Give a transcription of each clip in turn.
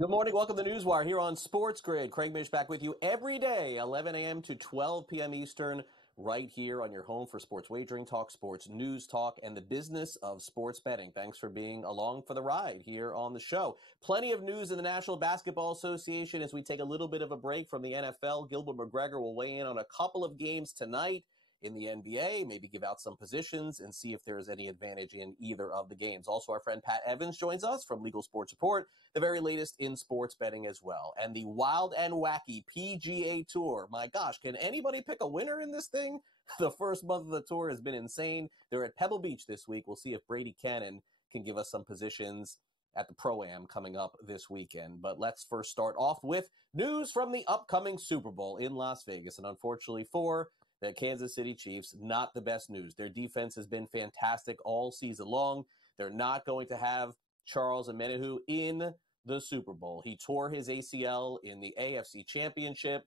Good morning. Welcome to NewsWire here on SportsGrid. Craig Mish back with you every day, 11 a.m. to 12 p.m. Eastern, right here on your home for sports wagering talk, sports news talk, and the business of sports betting. Thanks for being along for the ride here on the show. Plenty of news in the National Basketball Association as we take a little bit of a break from the NFL. Gilbert McGregor will weigh in on a couple of games tonight in the NBA, maybe give out some positions and see if there is any advantage in either of the games. Also, our friend Pat Evans joins us from Legal Sports Report, the very latest in sports betting as well. And the wild and wacky PGA Tour. My gosh, can anybody pick a winner in this thing? The first month of the tour has been insane. They're at Pebble Beach this week. We'll see if Brady Kannon can give us some positions at the Pro-Am coming up this weekend. But let's first start off with news from the upcoming Super Bowl in Las Vegas. And unfortunately for the Kansas City Chiefs, not the best news. Their defense has been fantastic all season long. They're not going to have Charles Omenihu in the Super Bowl. He tore his ACL in the AFC Championship,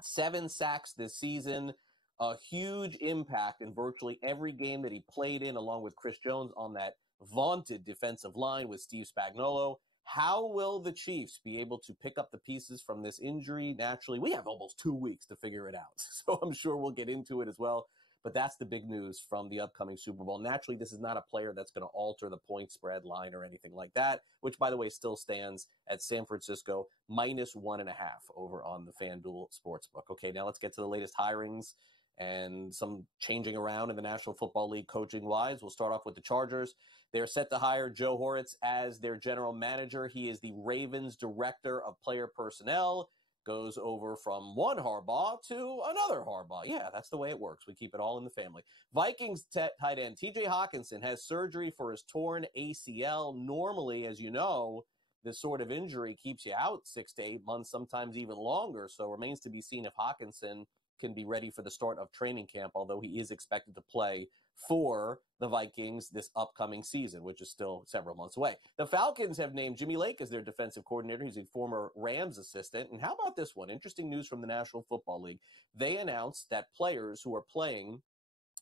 7 sacks this season, a huge impact in virtually every game that he played in, along with Chris Jones on that vaunted defensive line with Steve Spagnuolo. How will the Chiefs be able to pick up the pieces from this injury? Naturally, we have almost 2 weeks to figure it out, so I'm sure we'll get into it as well. But that's the big news from the upcoming Super Bowl. Naturally, this is not a player that's going to alter the point spread line or anything like that, which, by the way, still stands at San Francisco -1.5 over on the FanDuel Sportsbook. Okay, now let's get to the latest hirings and some changing around in the National Football League coaching-wise. We'll start off with the Chargers. They're set to hire Joe Horitz as their general manager. He is the Ravens director of player personnel. Goes over from one Harbaugh to another Harbaugh. Yeah, that's the way it works. We keep it all in the family. Vikings tight end TJ Hawkinson has surgery for his torn ACL. Normally, as you know, this sort of injury keeps you out 6 to 8 months, sometimes even longer. So remains to be seen if Hawkinson can be ready for the start of training camp, although he is expected to play for the Vikings this upcoming season, which is still several months away. The Falcons have named Jimmy Lake as their defensive coordinator. He's a former Rams assistant. And how about this one? Interesting news from the National Football League. They announced that players who are playing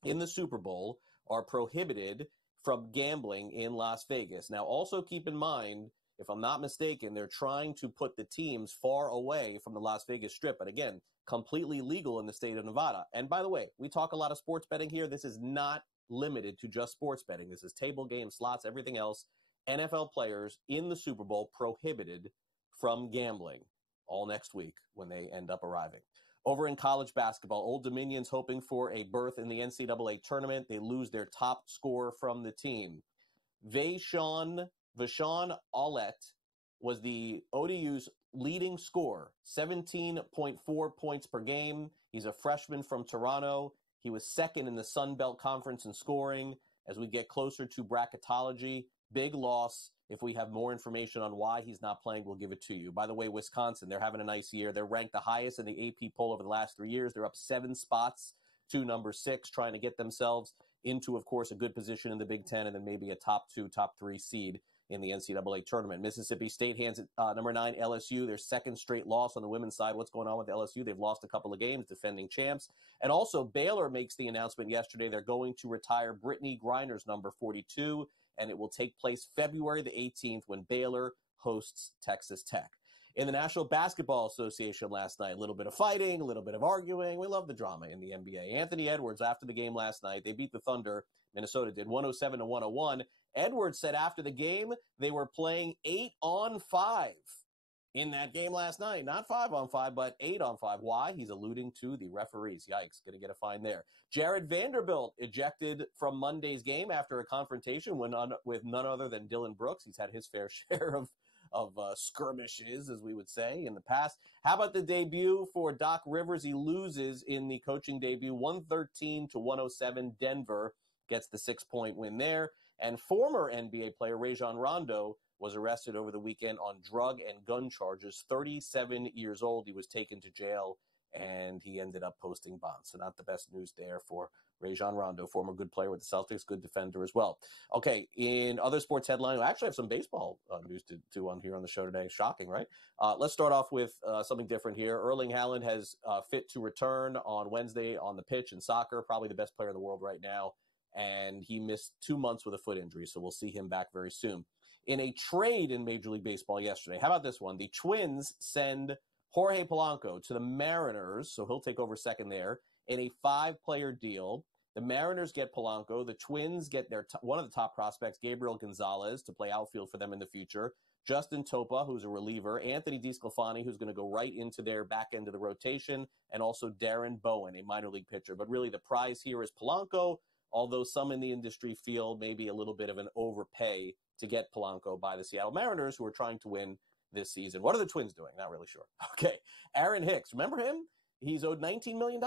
in the Super Bowl are prohibited from gambling in Las Vegas. Now, also keep in mind, if I'm not mistaken, they're trying to put the teams far away from the Las Vegas Strip. But again, completely legal in the state of Nevada. And by the way, we talk a lot of sports betting here. This is not limited to just sports betting. This is table games, slots, everything else. NFL players in the Super Bowl prohibited from gambling all next week when they end up arriving. Over in college basketball, Old Dominion's hoping for a berth in the NCAA tournament. They lose their top scorer from the team. Vashon Aulette was the ODU's leading scorer, 17.4 points per game. He's a freshman from Toronto. He was second in the Sun Belt Conference in scoring. As we get closer to bracketology, big loss. If we have more information on why he's not playing, we'll give it to you. By the way, Wisconsin, they're having a nice year. They're ranked the highest in the AP poll over the last 3 years. They're up 7 spots to number 6, trying to get themselves into, of course, a good position in the Big Ten and then maybe a top 2, top 3 seed in the NCAA tournament. Mississippi State hands number 9 LSU, their second straight loss on the women's side. What's going on with LSU? They've lost a couple of games, defending champs. And also Baylor makes the announcement yesterday they're going to retire Brittany Griner's number 42, and it will take place February the 18th when Baylor hosts Texas Tech. In the National Basketball Association last night, a little bit of fighting, a little bit of arguing. We love the drama in the NBA. Anthony Edwards, after the game last night, they beat the Thunder. Minnesota did 107-101. Edwards said after the game they were playing 8-on-5 in that game last night. Not 5-on-5, but 8-on-5. Why? He's alluding to the referees. Yikes, going to get a fine there. Jared Vanderbilt ejected from Monday's game after a confrontation with none other than Dylan Brooks. He's had his fair share of skirmishes, as we would say, in the past. How about the debut for Doc Rivers? He loses in the coaching debut, 113-107. Denver gets the 6-point win there. And former NBA player Rajon Rondo was arrested over the weekend on drug and gun charges. 37 years old. He was taken to jail, and he ended up posting bonds. So not the best news there for Rajon Rondo, former good player with the Celtics, good defender as well. Okay, in other sports headlines, I actually have some baseball news to on here on the show today. Shocking, right? Let's start off with something different here. Erling Haaland has fit to return on Wednesday on the pitch in soccer, probably the best player in the world right now. And he missed 2 months with a foot injury, so we'll see him back very soon. in a trade in Major League Baseball yesterday. How about this one? The Twins send Jorge Polanco to the Mariners, so he'll take over second there, in a 5-player deal. The Mariners get Polanco. The Twins get their one of the top prospects, Gabriel Gonzalez, to play outfield for them in the future. Justin Topa, who's a reliever. Anthony DeSclafani, who's going to go right into their back end of the rotation. And also Darren Bowen, a minor league pitcher. But really the prize here is Polanco, although some in the industry feel maybe a little bit of an overpay to get Polanco by the Seattle Mariners, who are trying to win this season. What are the Twins doing? Not really sure. Okay, Aaron Hicks. Remember him? He's owed $19 million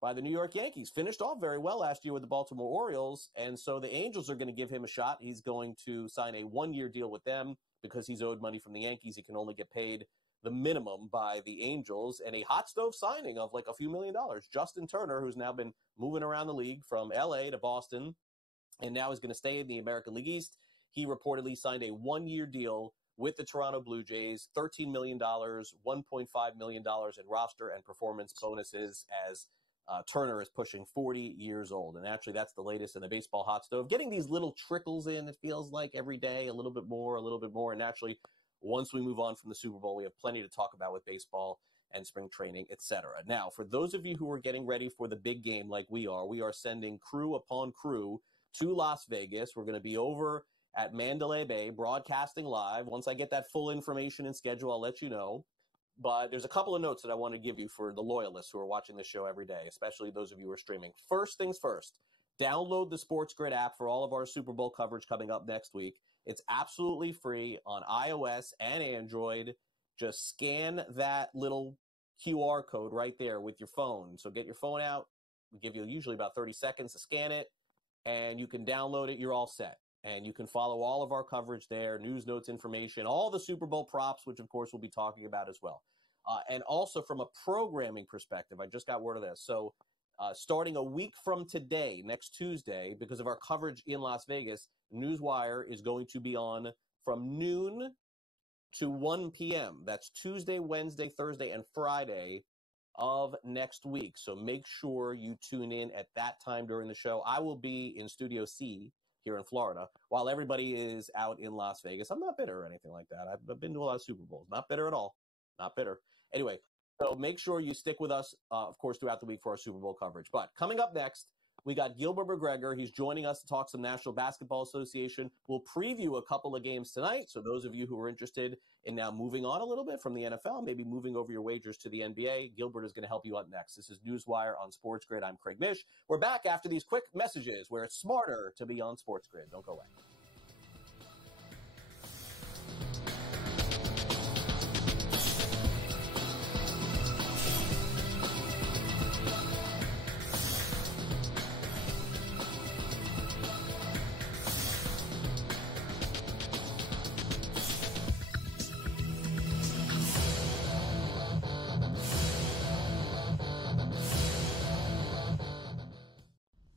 by the New York Yankees. Finished off very well last year with the Baltimore Orioles, and so the Angels are going to give him a shot. He's going to sign a 1-year deal with them because he's owed money from the Yankees. He can only get paid the minimum by the Angels, and a hot stove signing of like a few $1 million. Justin Turner, who's now been moving around the league from L.A. to Boston, and now is going to stay in the American League East. He reportedly signed a 1-year deal with the Toronto Blue Jays, $13 million, $1.5 million in roster and performance bonuses as Turner is pushing 40 years old. And actually, that's the latest in the baseball hot stove. Getting these little trickles in, it feels like every day, a little bit more. And naturally, once we move on from the Super Bowl, we have plenty to talk about with baseball and spring training, etc. Now, for those of you who are getting ready for the big game like we are sending crew upon crew to Las Vegas. We're going to be over at Mandalay Bay, broadcasting live. Once I get that full information and schedule, I'll let you know. But there's a couple of notes that I want to give you for the loyalists who are watching this show every day, especially those of you who are streaming. First things first, download the SportsGrid app for all of our Super Bowl coverage coming up next week. It's absolutely free on iOS and Android. Just scan that little QR code right there with your phone. So get your phone out. We give you usually about 30 seconds to scan it, and you can download it. You're all set. And you can follow all of our coverage there, news, notes, information, all the Super Bowl props, which, of course, we'll be talking about as well. And also from a programming perspective, I just got word of this. So starting a week from today, next Tuesday, because of our coverage in Las Vegas, NewsWire is going to be on from noon to 1 p.m. That's Tuesday, Wednesday, Thursday, and Friday of next week. So make sure you tune in at that time during the show. I will be in Studio C here in Florida, while everybody is out in Las Vegas. I'm not bitter or anything like that. I've been to a lot of Super Bowls. Not bitter at all. Not bitter. Anyway, so make sure you stick with us, of course, throughout the week for our Super Bowl coverage. But coming up next, we got Gilbert McGregor. He's joining us to talk some National Basketball Association. We'll preview a couple of games tonight. So those of you who are interested in now moving on a little bit from the NFL, maybe moving over your wagers to the NBA, Gilbert is going to help you out next. This is NewsWire on SportsGrid. I'm Craig Mish. We're back after these quick messages where it's smarter to be on SportsGrid. Don't go away.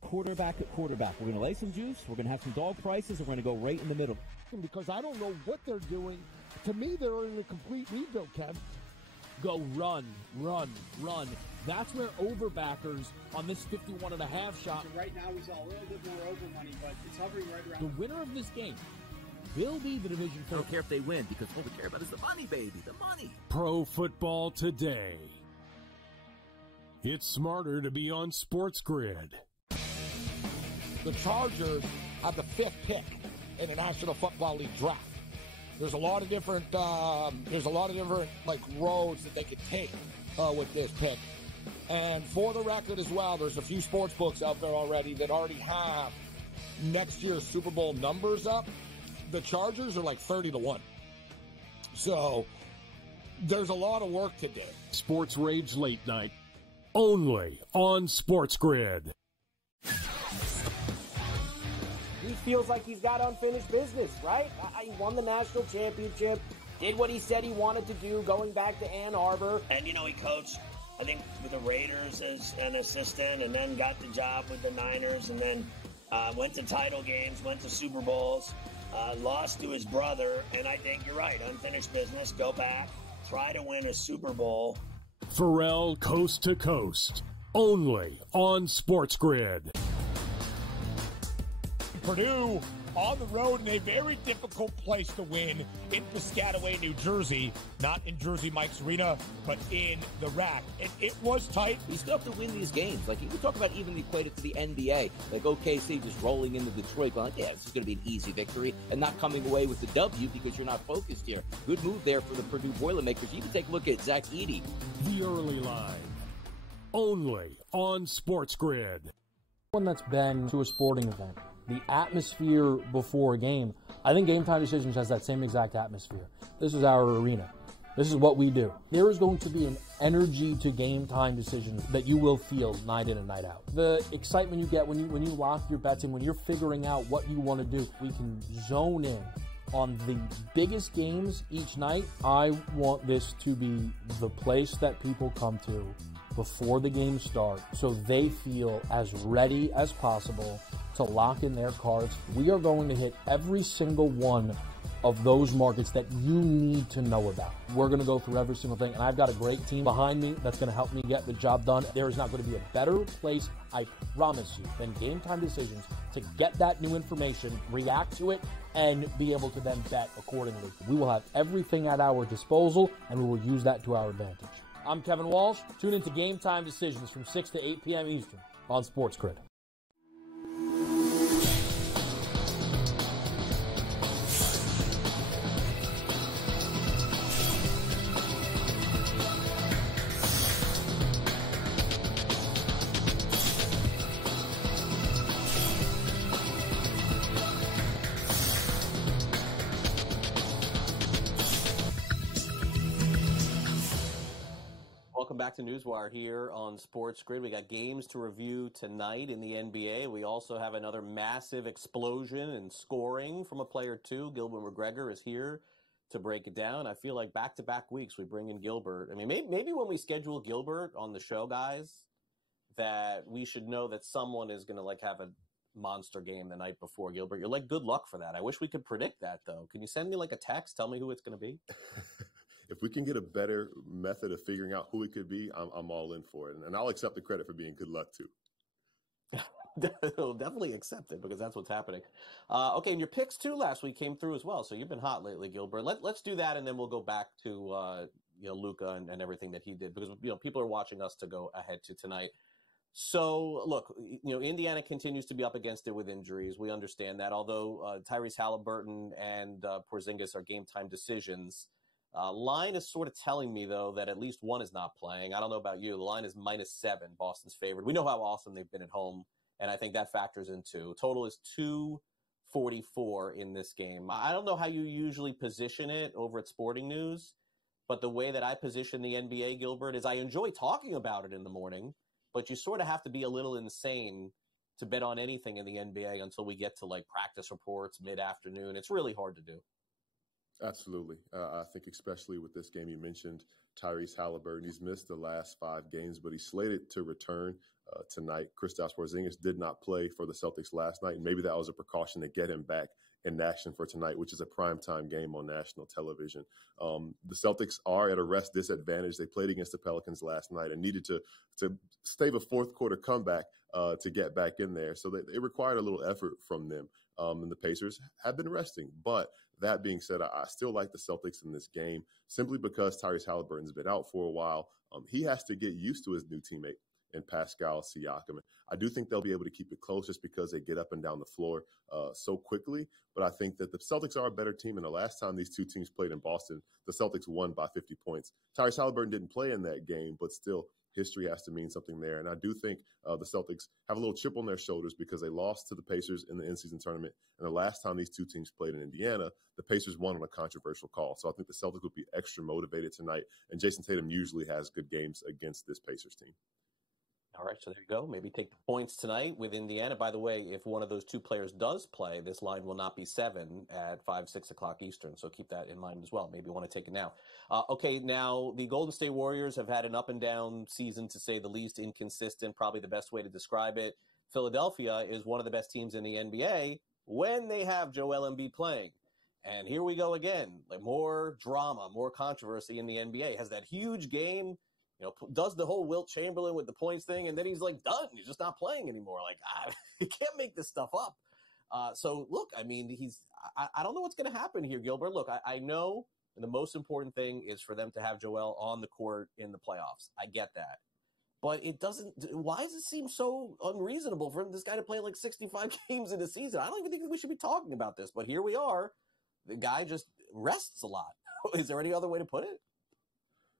Quarterback at quarterback. We're going to lay some juice. We're going to have some dog prices. And we're going to go right in the middle. Because I don't know what they're doing. To me, they're in a complete rebuild, Kev. Go run, run, run. That's where overbackers on this 51.5 shot. So right now we saw a little bit more over money, but it's hovering right around. The winner of this game will be the division I don't care if they win, because all we care about is the money, baby, the money. Pro Football Today. It's smarter to be on SportsGrid. The Chargers have the 5th pick in the National Football League draft. There's a lot of different like roads that they could take with this pick. And for the record as well, there's a few sports books out there already that already have next year's Super Bowl numbers up. The Chargers are like 30-1. So there's a lot of work to do. Sports Rage Late Night, only on SportsGrid. He feels like he's got unfinished business, right? He won the national championship, did what he said he wanted to do, going back to Ann Arbor. And, he coached, I think, with the Raiders as an assistant, and then got the job with the Niners, and then went to title games, went to Super Bowls, lost to his brother, and I think you're right, unfinished business, go back, try to win a Super Bowl. Pharrell Coast to Coast, only on SportsGrid. Purdue on the road in a very difficult place to win in Piscataway, New Jersey. Not in Jersey Mike's Arena, but in the Rack. And it was tight. You still have to win these games. Like, you can talk about even equate it to the NBA. Like, OKC just rolling into Detroit, going, yeah, this is going to be an easy victory, and not coming away with the W because you're not focused here. Good move there for the Purdue Boilermakers. You can take a look at Zach Edey. The early line. Only on SportsGrid. One that's been to a sporting event, the atmosphere before a game, I think Game Time Decisions has that same exact atmosphere. This is our arena. This is what we do. There is going to be an energy to Game Time Decisions that you will feel night in and night out. The excitement you get when you lock your bets in, when you're figuring out what you want to do, we can zone in on the biggest games each night. I want this to be the place that people come to before the games start so they feel as ready as possible to lock in their cards. We are going to hit every single one of those markets that you need to know about. We're going to go through every single thing, and I've got a great team behind me that's going to help me get the job done. There is not going to be a better place, I promise you, than Game Time Decisions to get that new information, react to it, and be able to then bet accordingly. We will have everything at our disposal, and we will use that to our advantage. I'm Kevin Walsh. Tune into Game Time Decisions from 6 to 8 p.m. Eastern on SportsGrid. Welcome back to NewsWire here on SportsGrid. We got games to review tonight in the NBA. We also have another massive explosion in scoring from a player too. Gilbert McGregor is here to break it down. I feel like back-to-back weeks we bring in Gilbert. I mean, maybe when we schedule Gilbert on the show, guys, that we should know that someone is going to have a monster game the night before. Gilbert, you're good luck for that. I wish we could predict that though. Can you send me a text? Tell me who it's going to be. If we can get a better method of figuring out who it could be, I'm all in for it. And I'll accept the credit for being good luck, too. I'll definitely accept it because that's what's happening. Okay, and your picks, too, last week came through as well. So you've been hot lately, Gilbert. Let's do that, and then we'll go back to Luka and everything that he did because, people are watching us to go ahead to tonight. So, look, Indiana continues to be up against it with injuries. We understand that, although Tyrese Halliburton and Porzingis are game-time decisions. Line is sort of telling me, though, that at least one is not playing. I don't know about you. The line is -7, Boston's favored. We know how awesome they've been at home, and I think that factors in, too. Total is 244 in this game. I don't know how you usually position it over at Sporting News, but the way that I position the NBA, Gilbert, is I enjoy talking about it in the morning, but you sort of have to be a little insane to bet on anything in the NBA until we get to, practice reports mid-afternoon. It's really hard to do. Absolutely. I think especially with this game, you mentioned Tyrese Halliburton. He's missed the last 5 games, but he's slated to return tonight. Kristaps Porzingis did not play for the Celtics last night. Maybe that was a precaution to get him back in action for tonight, which is a primetime game on national television. The Celtics are at a rest disadvantage. They played against the Pelicans last night and needed to stave a fourth quarter comeback to get back in there. So it required a little effort from them. And the Pacers have been resting. But that being said, I still like the Celtics in this game simply because Tyrese Halliburton's been out for a while. He has to get used to his new teammate in Pascal Siakam. I do think they'll be able to keep it close just because they get up and down the floor so quickly. But I think that the Celtics are a better team. And the last time these two teams played in Boston, the Celtics won by 50 points. Tyrese Halliburton didn't play in that game, but still history has to mean something there. And I do think the Celtics have a little chip on their shoulders because they lost to the Pacers in the in-season tournament. And the last time these two teams played in Indiana, the Pacers won on a controversial call. So I think the Celtics will be extra motivated tonight. And Jason Tatum usually has good games against this Pacers team. All right, so there you go. Maybe take the points tonight with Indiana. By the way, if one of those two players does play, this line will not be 7 at 5, 6 o'clock Eastern. So keep that in mind as well. Maybe you want to take it now. Okay, now the Golden State Warriors have had an up and down season, to say the least, inconsistent, probably the best way to describe it. Philadelphia is one of the best teams in the NBA when they have Joel Embiid playing. And here we go again, more drama, more controversy in the NBA. Has that huge game, does the whole Wilt Chamberlain with the points thing, and then he's done. He's just not playing anymore. You can't make this stuff up. So look, I mean, I don't know what's going to happen here, Gilbert. Look, I know the most important thing is for them to have Joel on the court in the playoffs. I get that. But it doesn't. Why does it seem so unreasonable for this guy to play like 65 games in a season? I don't even think we should be talking about this. But here we are. The guy just rests a lot. Is there any other way to put it?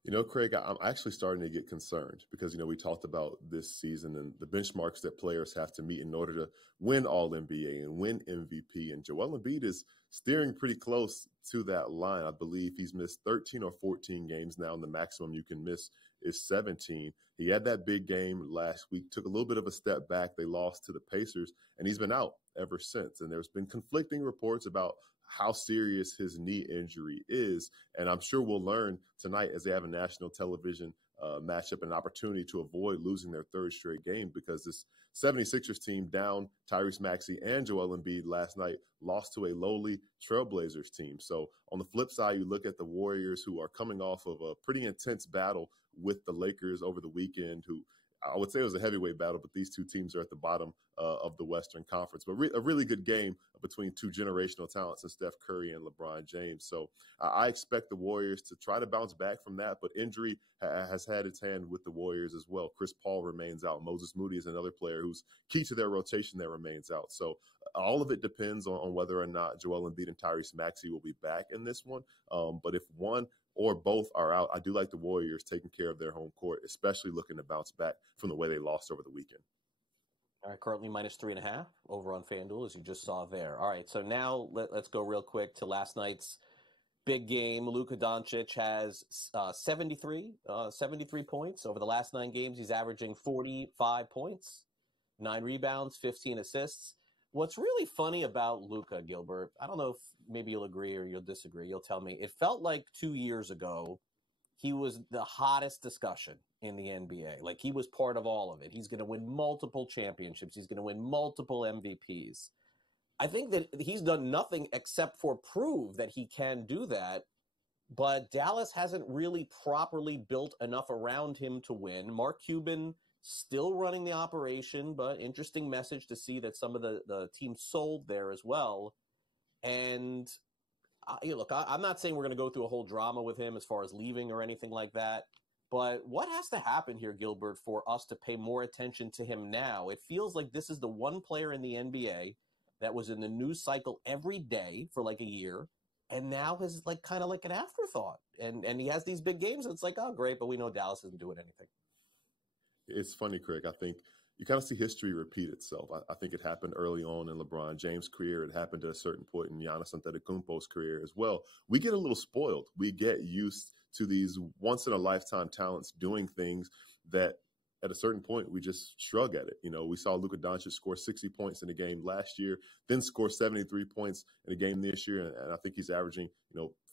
You know, Craig, I'm actually starting to get concerned because, you know, we talked about this season and the benchmarks that players have to meet in order to win All-NBA and win MVP. And Joel Embiid is steering pretty close to that line. I believe he's missed 13 or 14 games now, and the maximum you can miss is 17. He had that big game last week, took a little bit of a step back. They lost to the Pacers, and he's been out ever since. And there's been conflicting reports about how serious his knee injury is. And I'm sure we'll learn tonight as they have a national television matchup and an opportunity to avoid losing their third straight game, because this 76ers team down Tyrese Maxey and Joel Embiid last night lost to a lowly Trailblazers team. So on the flip side, you look at the Warriors, who are coming off of a pretty intense battle with the Lakers over the weekend, who I would say it was a heavyweight battle, but these two teams are at the bottom of the Western Conference. But a really good game between two generational talents in Steph Curry and LeBron James. So I expect the Warriors to try to bounce back from that, but injury has had its hand with the Warriors as well. Chris Paul remains out. Moses Moody is another player who's key to their rotation that remains out. So all of it depends on whether or not Joel Embiid and Tyrese Maxey will be back in this one. But if one or both are out, I do like the Warriors taking care of their home court, especially looking to bounce back from the way they lost over the weekend. All right, currently -3.5 over on FanDuel, as you just saw there. All right, so now let's go real quick to last night's big game. Luka Doncic has 73 points. Over the last 9 games, he's averaging 45 points, 9 rebounds, 15 assists. What's really funny about Luka, Gilbert, I don't know if maybe you'll agree or you'll disagree. You'll tell me. It felt like 2 years ago he was the hottest discussion in the NBA. Like, he was part of all of it. He's going to win multiple championships. He's going to win multiple MVPs. I think that he's done nothing except for prove that he can do that. But Dallas hasn't really properly built enough around him to win. Mark Cuban still running the operation, but interesting message to see that some of the teams sold there as well. And look, I'm not saying we're going to go through a whole drama with him as far as leaving or anything like that. But what has to happen here, Gilbert, for us to pay more attention to him now? It feels like this is the one player in the NBA that was in the news cycle every day for like a year, and now is like kind of like an afterthought. And he has these big games, and it's like, oh, great, but we know Dallas isn't doing anything. It's funny, Craig. I think you kind of see history repeat itself. I think it happened early on in LeBron James' career. It happened at a certain point in Giannis Antetokounmpo's career as well. We get a little spoiled. We get used to these once-in-a-lifetime talents doing things that at a certain point we just shrug at it. You know, we saw Luka Doncic score 60 points in a game last year, then score 73 points in a game this year, and I think he's averaging,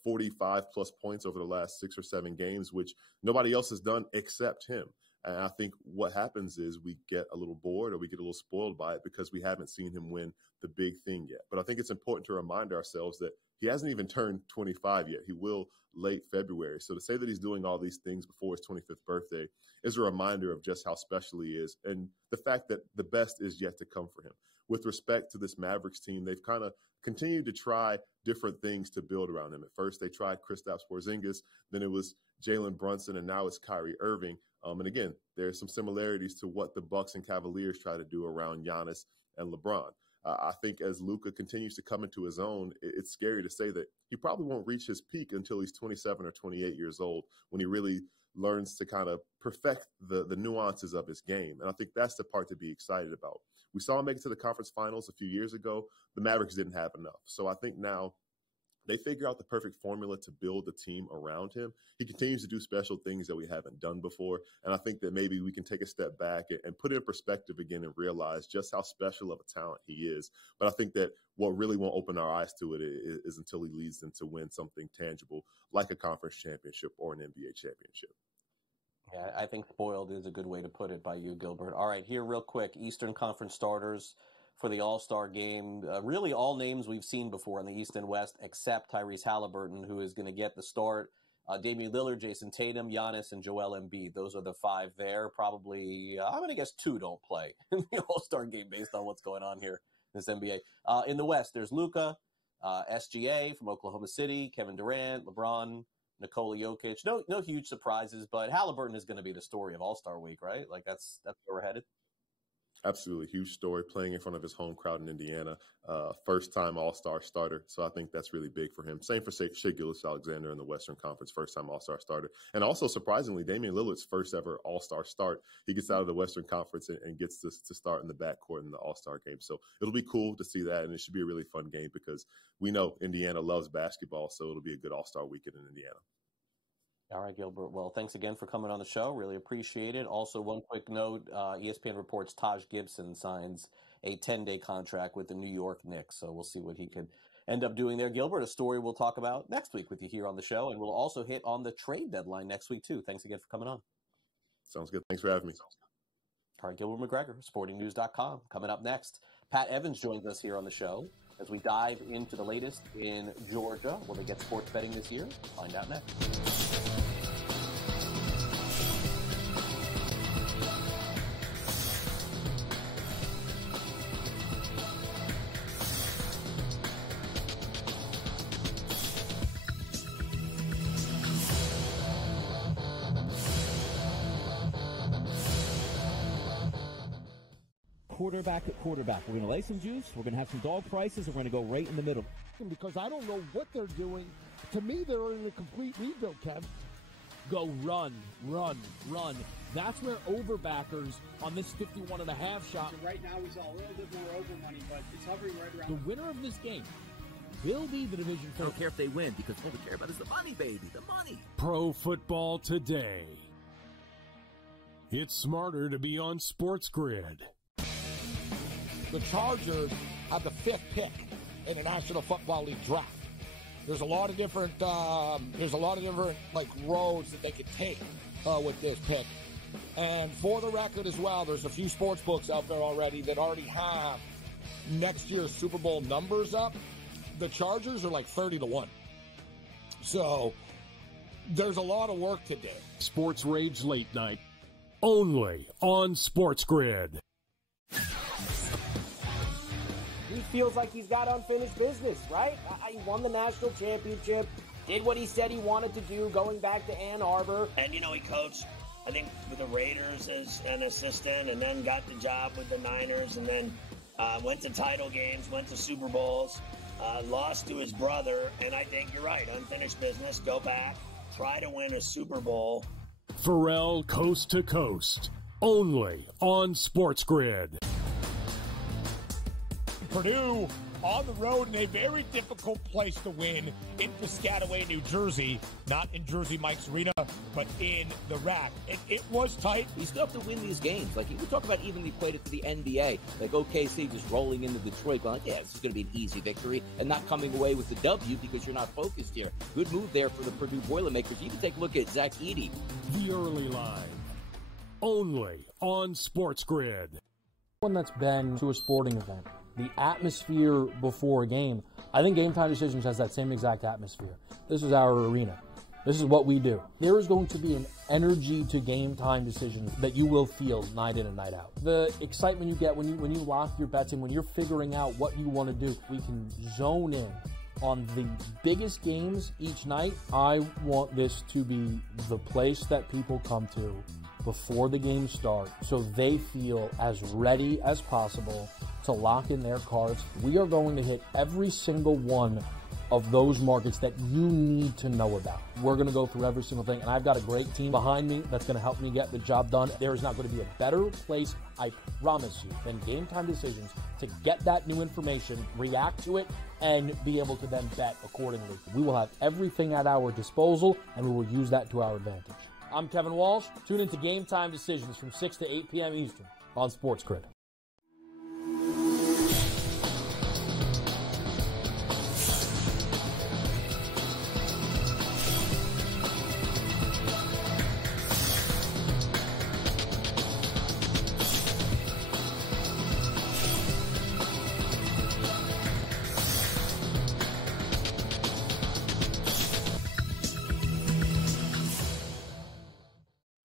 45-plus points over the last 6 or 7 games, which nobody else has done except him. And I think what happens is we get a little bored or we get a little spoiled by it because we haven't seen him win the big thing yet. But I think it's important to remind ourselves that he hasn't even turned 25 yet. He will late February. So to say that he's doing all these things before his 25th birthday is a reminder of just how special he is and the fact that the best is yet to come for him. With respect to this Mavericks team, they've kind of continued to try different things to build around him. At first, they tried Kristaps Porzingis, then it was Jalen Brunson, and now it's Kyrie Irving. And again, there's some similarities to what the Bucks and Cavaliers try to do around Giannis and LeBron. I think as Luka continues to come into his own, it's scary to say that he probably won't reach his peak until he's 27 or 28 years old, when he really learns to kind of perfect the nuances of his game. And I think that's the part to be excited about. We saw him make it to the conference finals a few years ago. The Mavericks didn't have enough. So I think now they figure out the perfect formula to build the team around him. He continues to do special things that we haven't done before. And I think that maybe we can take a step back and put it in perspective again and realize just how special of a talent he is. But I think that what really won't open our eyes to it is until he leads them to win something tangible like a conference championship or an NBA championship. Yeah, I think spoiled is a good way to put it by you, Gilbert. All right, here real quick, Eastern Conference starters for the All-Star game. Really all names we've seen before in the East and West except Tyrese Halliburton, who is going to get the start. Damian Lillard, Jason Tatum, Giannis, and Joel Embiid. Those are the 5 there. Probably, I'm going to guess 2 don't play in the All-Star game based on what's going on here this NBA. In the West, there's Luka, SGA from Oklahoma City, Kevin Durant, LeBron, Nikola Jokic. No huge surprises, but Halliburton is going to be the story of All-Star Week, right? Like that's where we're headed. Absolutely. Huge story, playing in front of his home crowd in Indiana. First-time All-Star starter. So I think that's really big for him. Same for Shai Gilgeous-Alexander in the Western Conference, first-time All-Star starter. And also, surprisingly, Damian Lillard's first-ever All-Star start. He gets out of the Western Conference and gets to start in the backcourt in the All-Star game. So it'll be cool to see that, and it should be a really fun game because we know Indiana loves basketball, so it'll be a good All-Star weekend in Indiana. All right, Gilbert. Well, thanks again for coming on the show. Really appreciate it. Also, one quick note, ESPN reports Taj Gibson signs a 10-day contract with the New York Knicks. So we'll see what he could end up doing there. Gilbert, a story we'll talk about next week with you here on the show. And we'll also hit on the trade deadline next week, too. Thanks again for coming on. Sounds good. Thanks for having me. All right, Gilbert McGregor, sportingnews.com. Coming up next, Pat Evans joins us here on the show as we dive into the latest in Georgia. Will they get sports betting this year? Find out next. Quarterback at quarterback. We're going to lay some juice. We're going to have some dog prices, and we're going to go right in the middle. Because I don't know what they're doing. To me, they're in a complete rebuild, Kev. Go run. That's where overbackers on this 51.5 shot. So right now he's all a little bit more over money, but it's hovering right around. The winner of this game will be the division. I don't care if they win because all we care about is the money, baby, the money. Pro Football Today. It's smarter to be on SportsGrid. The Chargers have the 5th pick in the National Football League draft. There's a lot of different like roads that they could take with this pick. And for the record as well, there's a few sports books out there already that already have next year's Super Bowl numbers up. The Chargers are like 30-1. So there's a lot of work to do. Sports Rage Late Night, only on SportsGrid. He feels like he's got unfinished business, right? He won the national championship, did what he said he wanted to do going back to Ann Arbor. And, he coached, I think, with the Raiders as an assistant and then got the job with the Niners and then went to title games, went to Super Bowls, lost to his brother. And I think you're right, unfinished business, go back, try to win a Super Bowl. Pharrell Coast to Coast, only on SportsGrid. Purdue on the road in a very difficult place to win in Piscataway, New Jersey. Not in Jersey Mike's Arena, but in the rack. And it was tight. You still have to win these games. Like, you talk about even equate it to the NBA. Like, OKC just rolling into Detroit, going, yeah, this is going to be an easy victory, and not coming away with the W because you're not focused here. Good move there for the Purdue Boilermakers. You can take a look at Zach Edey. The early line, only on SportsGrid. One that's been to a sporting event. The atmosphere before a game, I think Game Time Decisions has that same exact atmosphere. This is our arena. This is what we do. There is going to be an energy to Game Time Decisions that you will feel night in and night out. The excitement you get when you lock your bets in, when you're figuring out what you want to do, we can zone in on the biggest games each night. I want this to be the place that people come to before the games start so they feel as ready as possible to lock in their cards. We are going to hit every single one of those markets that you need to know about. We're going to go through every single thing, and I've got a great team behind me that's going to help me get the job done. There is not going to be a better place, I promise you, than Game Time Decisions to get that new information, react to it, and be able to then bet accordingly. We will have everything at our disposal, and we will use that to our advantage. I'm Kevin Walsh. Tune into Game Time Decisions from 6 to 8 p.m. Eastern on SportsGrid.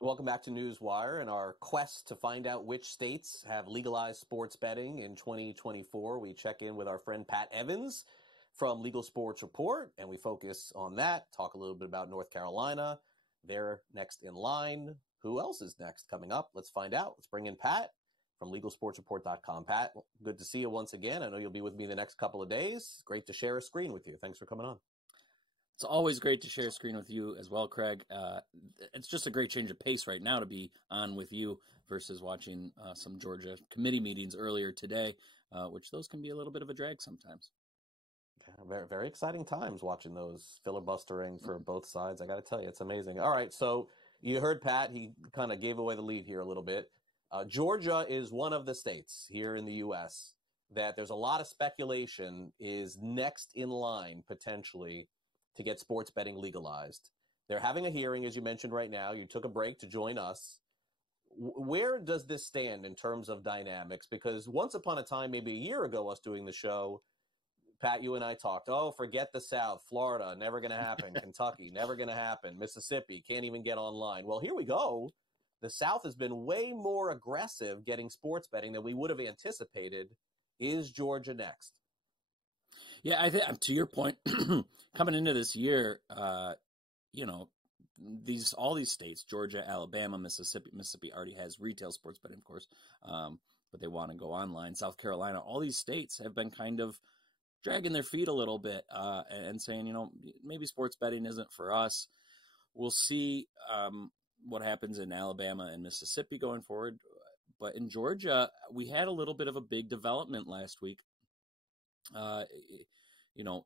Welcome back to NewsWire. In our quest to find out which states have legalized sports betting in 2024, we check in with our friend Pat Evans from Legal Sports Report, and we focus on that, talk a little bit about North Carolina. They're next in line. Who else is next coming up? Let's find out. Let's bring in Pat from LegalSportsReport.com. Pat, good to see you once again. I know you'll be with me the next couple of days. Great to share a screen with you. Thanks for coming on. It's always great to share a screen with you as well, Craig. It's just a great change of pace right now to be on with you versus watching some Georgia committee meetings earlier today, which those can be a little bit of a drag sometimes. Yeah, very, very exciting times watching those filibustering for both sides. I got to tell you, it's amazing. All right, so you heard Pat. He kind of gave away the lead here a little bit. Georgia is one of the states here in the U.S. that there's a lot of speculation is next in line potentially to get sports betting legalized. They're having a hearing, as you mentioned right now. You took a break to join us. Where does this stand in terms of dynamics? Because once upon a time, maybe a year ago, us doing the show, Pat, you and I talked, forget the South, Florida, never going to happen. Kentucky, never going to happen. Mississippi, can't even get online. Well, here we go. The South has been way more aggressive getting sports betting than we would have anticipated. Is Georgia next? Yeah, I think to your point, coming into this year, all these states, Georgia, Alabama, Mississippi already has retail sports betting, of course, but they want to go online. South Carolina, all these states have been kind of dragging their feet a little bit and saying, maybe sports betting isn't for us. We'll see what happens in Alabama and Mississippi going forward. But in Georgia, we had a little bit of a big development last week.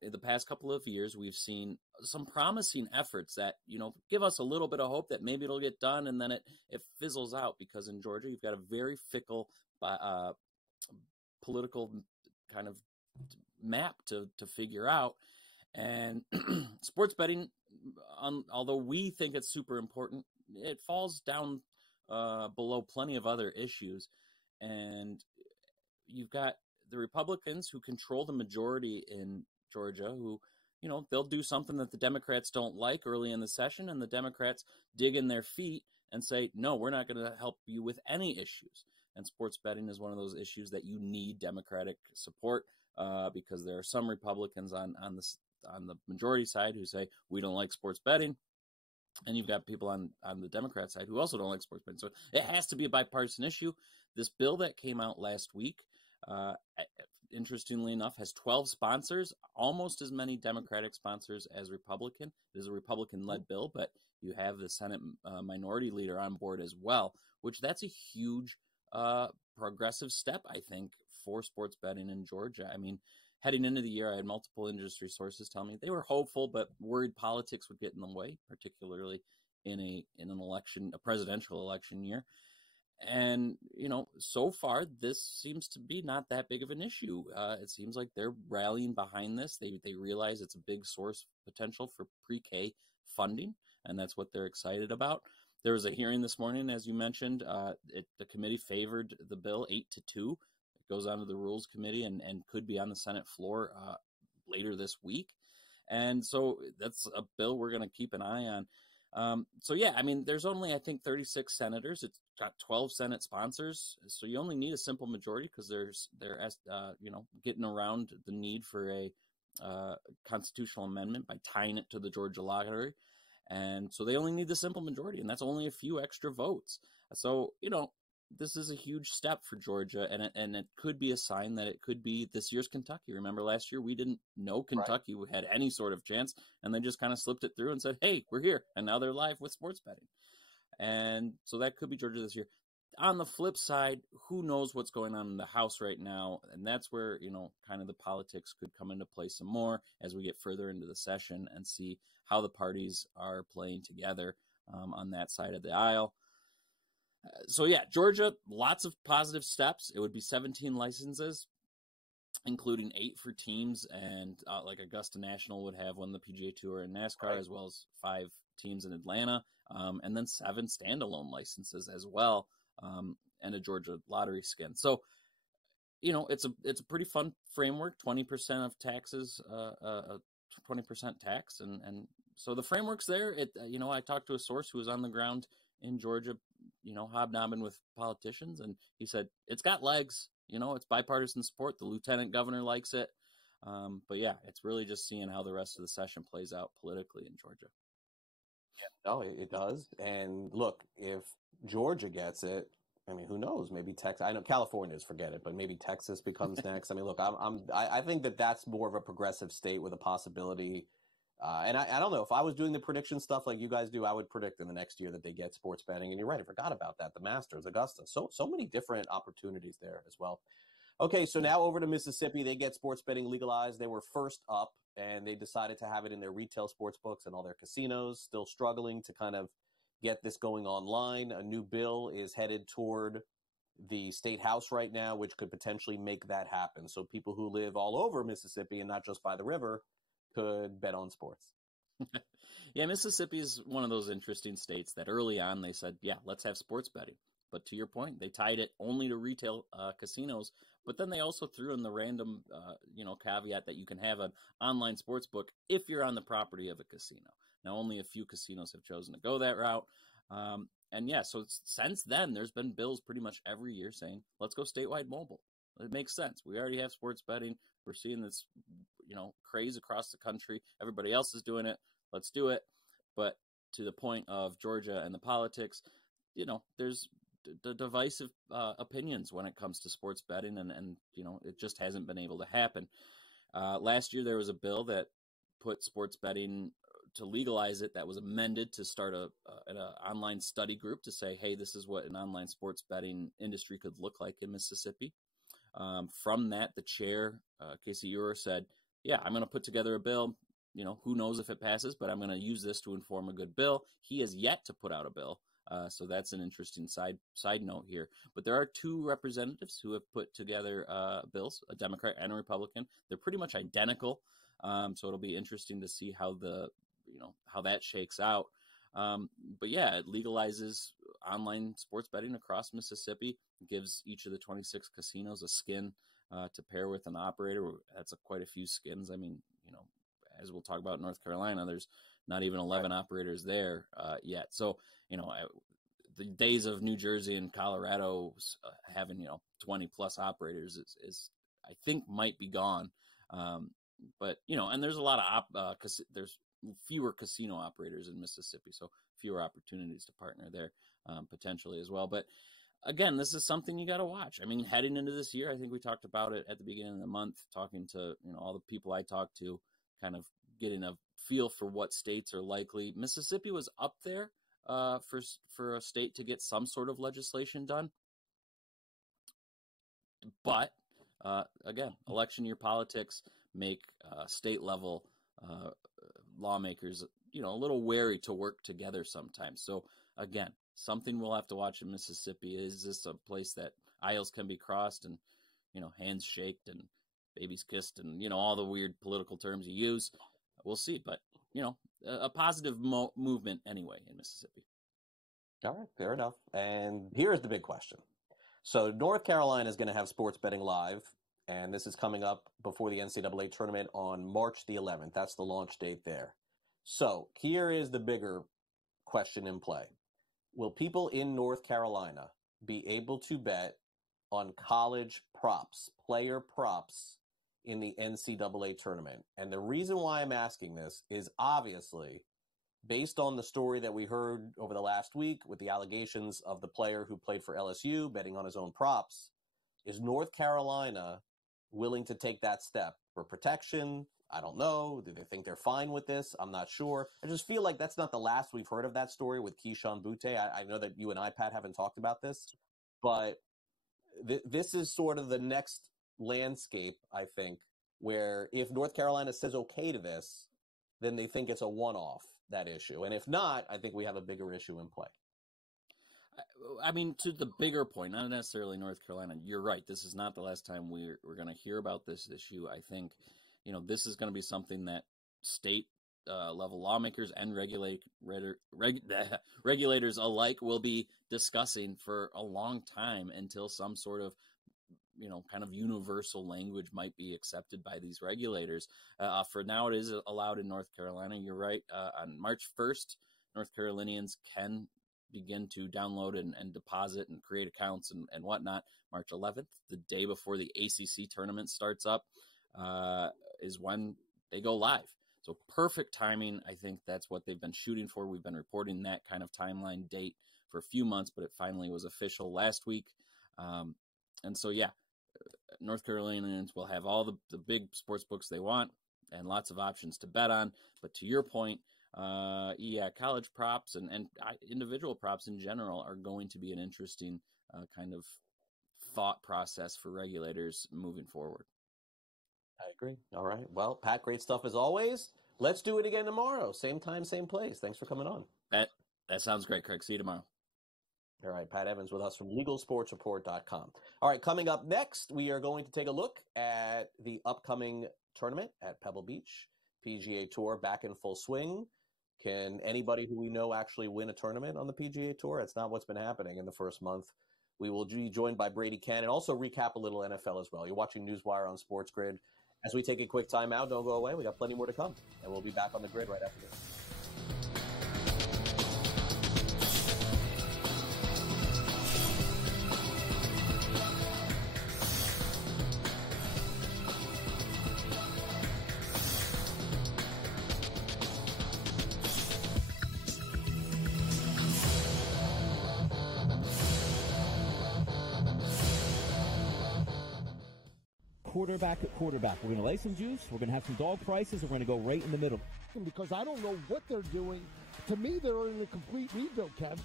In the past couple of years, we've seen some promising efforts that, give us a little bit of hope that maybe it'll get done, and then it fizzles out, because in Georgia, you've got a very fickle political kind of map to figure out. And sports betting, although we think it's super important, it falls down below plenty of other issues. And you've got the Republicans who control the majority in Georgia, who, they'll do something that the Democrats don't like early in the session, and the Democrats dig in their feet and say, no, we're not going to help you with any issues. And sports betting is one of those issues that you need Democratic support, because there are some Republicans on the majority side who say, we don't like sports betting. And you've got people on the Democrat side who also don't like sports betting. So it has to be a bipartisan issue. This bill that came out last week, interestingly enough, has 12 sponsors, almost as many Democratic sponsors as Republican. It is a Republican-led bill, but you have the Senate minority leader on board as well, which that's a huge progressive step, I think, for sports betting in Georgia. I mean, heading into the year, I had multiple industry sources tell me they were hopeful, but worried politics would get in the way, particularly in an election, a presidential election year. And, so far, this seems to be not that big of an issue. It seems like they're rallying behind this. They realize it's a big source potential for pre-K funding, and that's what they're excited about. There was a hearing this morning, as you mentioned. The committee favored the bill 8-2. It goes on to the Rules Committee and could be on the Senate floor later this week. And so that's a bill we're going to keep an eye on. There's only, I think, 36 senators. It's got 12 Senate sponsors. So you only need a simple majority, because they're getting around the need for a constitutional amendment by tying it to the Georgia lottery. And so they only need the simple majority, and that's only a few extra votes. So, this is a huge step for Georgia, and it could be a sign that it could be this year's Kentucky. Remember last year, we didn't know Kentucky had any sort of chance, and they just kind of slipped it through and said, hey, we're here. And now they're live with sports betting. And so that could be Georgia this year. On the flip side, who knows what's going on in the House right now? And that's where, kind of the politics could come into play some more as we get further into the session and see how the parties are playing together on that side of the aisle. Georgia, lots of positive steps. It would be 17 licenses, including 8 for teams, and like Augusta National would have one, the PGA Tour and NASCAR, as well as 5 teams in Atlanta, and then 7 standalone licenses as well, and a Georgia lottery skin. So, it's a pretty fun framework. 20% of taxes, 20% tax, and so the framework's there. I talked to a source who was on the ground in Georgia, hobnobbing with politicians. And he said, it's got legs, it's bipartisan support. The lieutenant governor likes it. But yeah, it's really just seeing how the rest of the session plays out politically in Georgia. Yeah, no, it does. And look, if Georgia gets it, I mean, who knows? Maybe Texas. I know California's forget it, but maybe Texas becomes next. I mean, look, I think that's more of a progressive state with a possibility. And I don't know, if I was doing the prediction stuff like you guys do, I would predict in the next year that they get sports betting. And you're right, I forgot about that. The Masters, Augusta, so many different opportunities there as well. Okay, so now over to Mississippi, they get sports betting legalized. They were first up, and they decided to have it in their retail sports books and all their casinos. Still struggling to kind of get this going online. A new bill is headed toward the state house right now, which could potentially make that happen. So people who live all over Mississippi and not just by the river could bet on sports. Yeah, Mississippi is one of those interesting states that early on they said, yeah, let's have sports betting. But to your point, they tied it only to retail casinos. But then they also threw in the random, caveat that you can have an online sports book if you're on the property of a casino. Now, only a few casinos have chosen to go that route. And yeah, so since then, there's been bills pretty much every year saying, let's go statewide mobile. It makes sense. We already have sports betting. We're seeing this, craze across the country. Everybody else is doing it. Let's do it. But to the point of Georgia and the politics, there's the divisive opinions when it comes to sports betting, and it just hasn't been able to happen. Last year, there was a bill that put sports betting to legalize it that was amended to start an online study group to say, hey, this is what an online sports betting industry could look like in Mississippi. From that, the chair, Casey Ure, said, yeah, I'm going to put together a bill. Who knows if it passes, but I'm going to use this to inform a good bill. He has yet to put out a bill. So that's an interesting side note here. But there are two representatives who have put together bills, a Democrat and a Republican. They're pretty much identical. So it'll be interesting to see how how that shakes out. But yeah, it legalizes online sports betting across Mississippi, gives each of the 26 casinos a skin to pair with an operator. That's quite a few skins. I mean, as we'll talk about in North Carolina, there's not even 11 operators there yet. So, the days of New Jersey and Colorado having, 20 plus operators is I think might be gone. But, and there's a lot of, there's fewer casino operators in Mississippi, so fewer opportunities to partner there potentially as well. But again, this is something you got to watch. I mean, heading into this year, I think we talked about it at the beginning of the month, talking to, all the people I talked to, kind of getting a feel for what states are likely. Mississippi was up there for a state to get some sort of legislation done. But again, election year politics make state level lawmakers, a little wary to work together sometimes. So again, something we'll have to watch in Mississippi. Is this a place that aisles can be crossed and, hands shaked and babies kissed and, all the weird political terms you use? We'll see. But, a positive movement anyway in Mississippi. All right, fair enough. And here's the big question. So North Carolina is going to have sports betting live, and this is coming up before the NCAA tournament on March the 11th. That's the launch date there. So here is the bigger question in play. Will people in North Carolina be able to bet on college props, player props, in the NCAA tournament? And the reason why I'm asking this is obviously based on the story that we heard over the last week with the allegations of the player who played for LSU betting on his own props. Is North Carolina willing to take that step for protection? I don't know. Do they think they're fine with this? I'm not sure. I just feel like that's not the last we've heard of that story with Keyshawn Butte. I know that you and I, Pat, haven't talked about this, but this is sort of the next landscape, I think, where if North Carolina says okay to this, then they think it's a one-off, that issue. And if not, I think we have a bigger issue in play. I mean, to the bigger point, not necessarily North Carolina, you're right. This is not the last time we're going to hear about this issue. I think, this is going to be something that state level lawmakers and regulators alike will be discussing for a long time until some sort of kind of universal language might be accepted by these regulators. For now, it is allowed in North Carolina. You're right. On March 1st, North Carolinians can begin to download and deposit and create accounts and whatnot. March 11th, the day before the ACC tournament starts up, is when they go live. So perfect timing. I think that's what they've been shooting for. We've been reporting that kind of timeline date for a few months, but it finally was official last week. And so, yeah, North Carolinians will have all the big sports books they want and lots of options to bet on. But to your point, college props and individual props in general are going to be an interesting kind of thought process for regulators moving forward. I agree. All right. Well, Pat, great stuff as always. Let's do it again tomorrow. Same time, same place. Thanks for coming on. That sounds great, Craig. See you tomorrow. All right, Pat Evans with us from LegalSportsReport.com. All right, coming up next, we are going to take a look at the upcoming tournament at Pebble Beach. PGA Tour back in full swing. Can anybody who we know actually win a tournament on the PGA Tour? That's not what's been happening in the first month. We will be joined by Brady Kannon. Also recap a little NFL as well. You're watching NewsWire on SportsGrid. As we take a quick time out, don't go away. We got plenty more to come, and we'll be back on the grid right after this. Quarterback at quarterback. We're going to lay some juice. We're going to have some dog prices, and we're going to go right in the middle. Because I don't know what they're doing. To me, they're in a complete rebuild, Kev.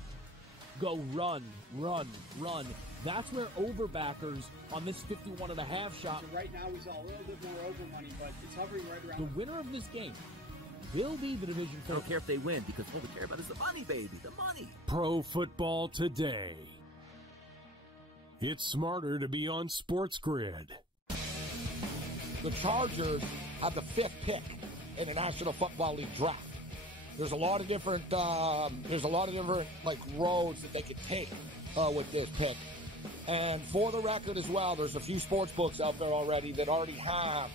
Go run, run, run. That's where overbackers on this 51.5 shot. So right now, we saw a little bit more over money, but it's hovering right around. The winner of this game will be the Division 4. I don't care if they win, because all we care about is the money, baby, the money. Pro football today. It's smarter to be on SportsGrid. The Chargers have the 5th pick in the National Football League draft. There's a lot of different like roads that they could take with this pick. And for the record as well, there's a few sports books out there already that already have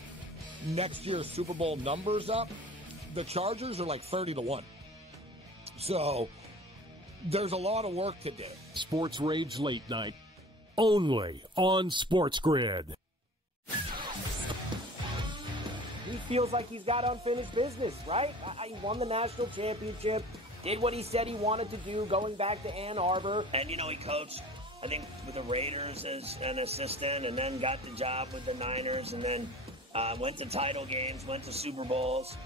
next year's Super Bowl numbers up. The Chargers are like 30-1. So there's a lot of work to do. Sports Rage Late Night, only on SportsGrid. He feels like he's got unfinished business, right? He won the national championship, did what he said he wanted to do going back to Ann Arbor. And, he coached, I think, with the Raiders as an assistant, and then got the job with the Niners, and then went to title games, went to Super Bowls,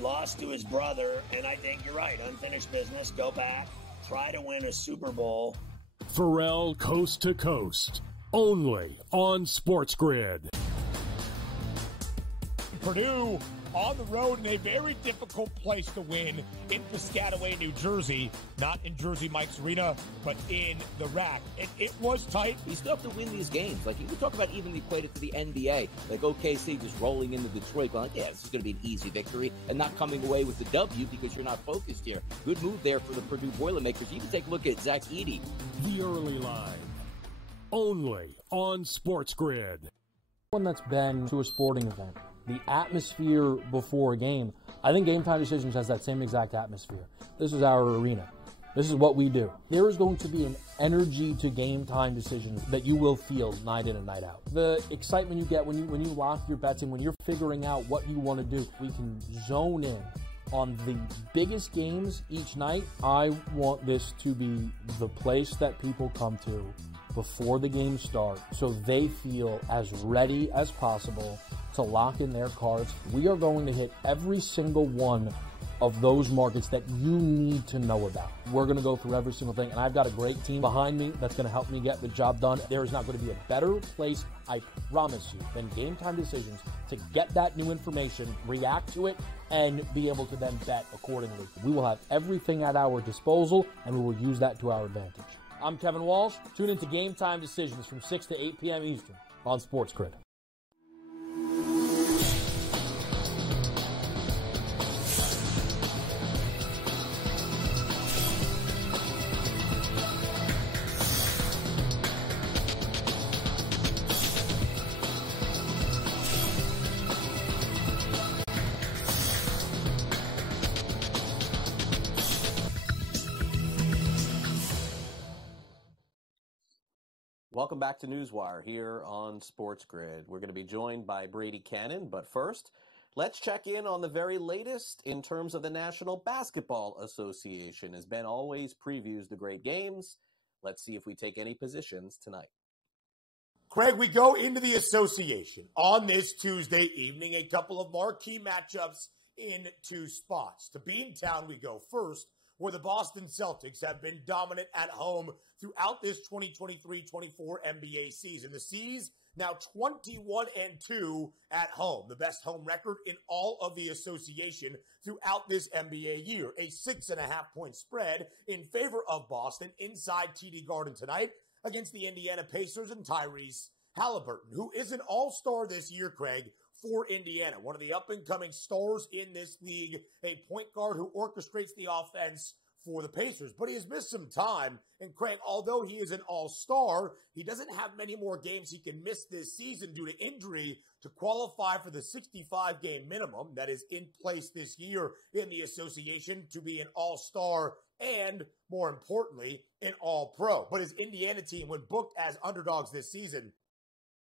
lost to his brother, and I think you're right, unfinished business, go back, try to win a Super Bowl. Pharrell Coast to Coast, only on SportsGrid. Purdue on the road in a very difficult place to win in Piscataway, New Jersey. Not in Jersey Mike's Arena, but in the rack. And it was tight. You still have to win these games. Like, you can talk about even equate it to the NBA. Like OKC just rolling into Detroit, going, yeah, this is going to be an easy victory, and not coming away with the W because you're not focused here. Good move there for the Purdue Boilermakers. You can take a look at Zach Edey. The early line, only on SportsGrid. One that's been to a sporting event. The atmosphere before a game, I think Game Time Decisions has that same exact atmosphere. This is our arena. This is what we do. There is going to be an energy to Game Time Decisions that you will feel night in and night out. The excitement you get when you lock your bets in, when you're figuring out what you want to do, we can zone in on the biggest games each night. I want this to be the place that people come to before the games start so they feel as ready as possible to lock in their cards. We are going to hit every single one of those markets that you need to know about. We're going to go through every single thing, and I've got a great team behind me that's going to help me get the job done. There is not going to be a better place, I promise you, than Game Time Decisions to get that new information, react to it, and be able to then bet accordingly. We will have everything at our disposal, and we will use that to our advantage. I'm Kevin Walsh. Tune into Game Time Decisions from 6 to 8 p.m. Eastern on SportsGrid. Welcome back to NewsWire here on SportsGrid. We're going to be joined by Brady Kannon, but first, let's check in on the very latest in terms of the National Basketball Association. As Ben always previews the great games, let's see if we take any positions tonight. Craig, we go into the association on this Tuesday evening, a couple of marquee matchups in two spots. To Beantown we go first, where the Boston Celtics have been dominant at home throughout this 2023-24 NBA season. The C's now 21-2 at home, the best home record in all of the association throughout this NBA year. A 6.5-point spread in favor of Boston inside TD Garden tonight against the Indiana Pacers and Tyrese Halliburton, who is an all-star this year, Craig, for Indiana. One of the up-and-coming stars in this league, a point guard who orchestrates the offense for the Pacers. But he has missed some time, and Craig, although he is an all-star, he doesn't have many more games he can miss this season due to injury to qualify for the 65-game minimum that is in place this year in the association to be an all-star and, more importantly, an all-pro. But his Indiana team, when booked as underdogs this season,